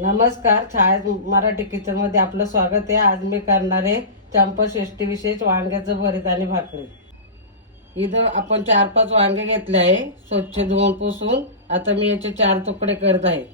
नमस्कार, छाया मराठी किचन मध्ये आपलं स्वागत आहे। आज मी करणार आहे चंपाषष्ठी विशेष वांग्याचं भरीत आणि भाकरी। इथं आपण 4-5 वांगे घेतले आहे, स्वच्छ धुवून पुसून। आता मी याचे 4 तुकडे करत आहे।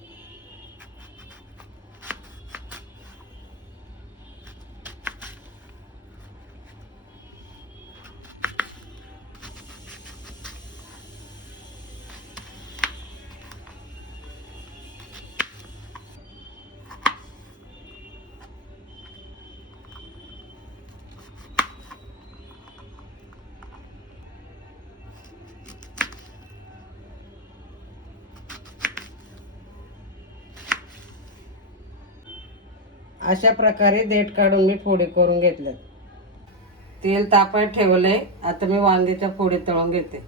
अशा प्रकारे देठ काढून मी फोडी करून घेतले। तेल तापायला ठेवलंय, आता मी वांग्याच्या फोडी तळून घेते।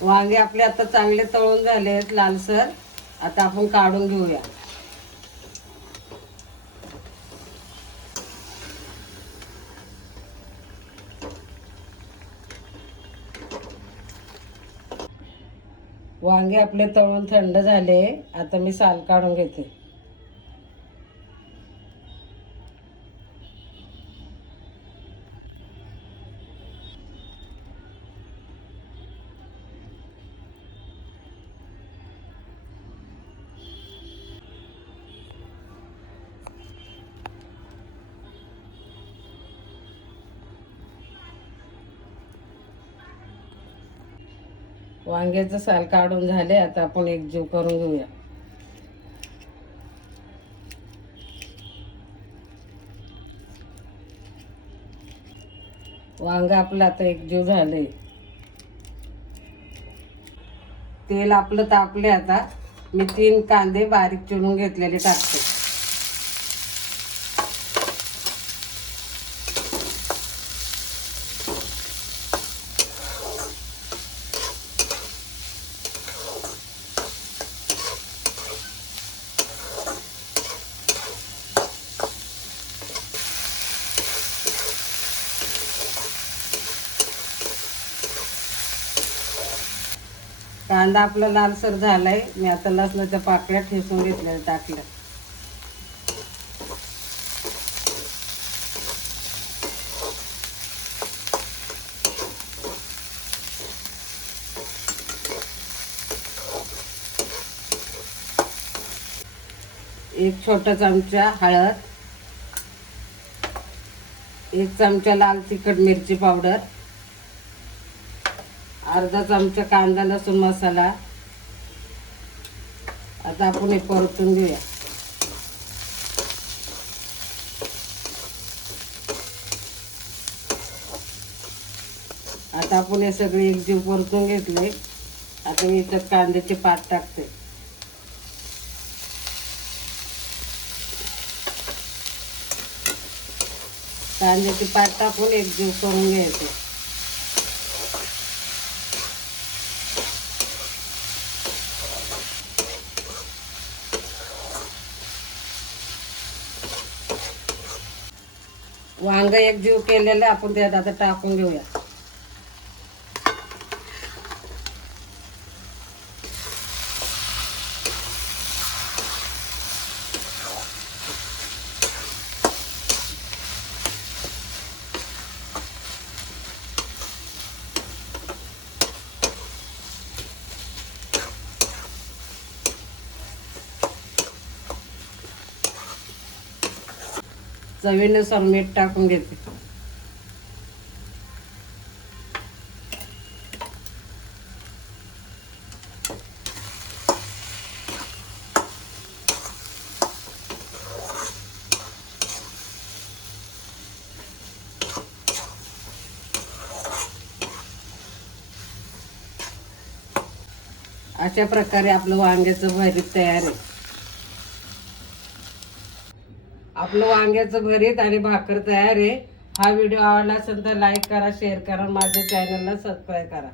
वांगे आपले आता चांगले तळून झाले आहेत लालसर। आता आपण काढून घेऊया। वांगे आपले तळून थंड झाले, आता मी साल काढून घेते। वांग्याचं साल काढून झाले, आता आपण एकजीव करून घेऊया। वांग आपलं आता एकजीव झाले। तेल आपलं तापले, आता मी 3 कांदे बारीक चिरून घेतलेले टाकते। कांदा आपला लालसर झालाय, मी आता लसणाच्या पाकळ्या ठेचून घेतल्या टाकल्या। एक छोटा चमचा हळद, 1 चमचा लाल तिखट मिरची पावडर, अर्धा चमचा कांदा लसूण मसाला। आता आपण हे परतून घेऊया। आता आपण हे सगळे एकजीव परतून घेतले। आता मी इथं कांद्याचे पात टाकते। कांद्याचे पात टाकून एकजीव करून घ्यायचे। वांग एकजीव केलेलं आपण त्यात आता टाकून घेऊया। चवीनुसार मीठ टाकून घेते। अशा प्रकारे आपलं वांग्याचं भरीत तयार आहे। आपलं वांग्याचं भरीत आणि भाकर तयार आहे। हा व्हिडिओ आवडला असेल तर लाईक करा, शेअर करा, माझ्या चॅनलला सबस्क्राईब करा।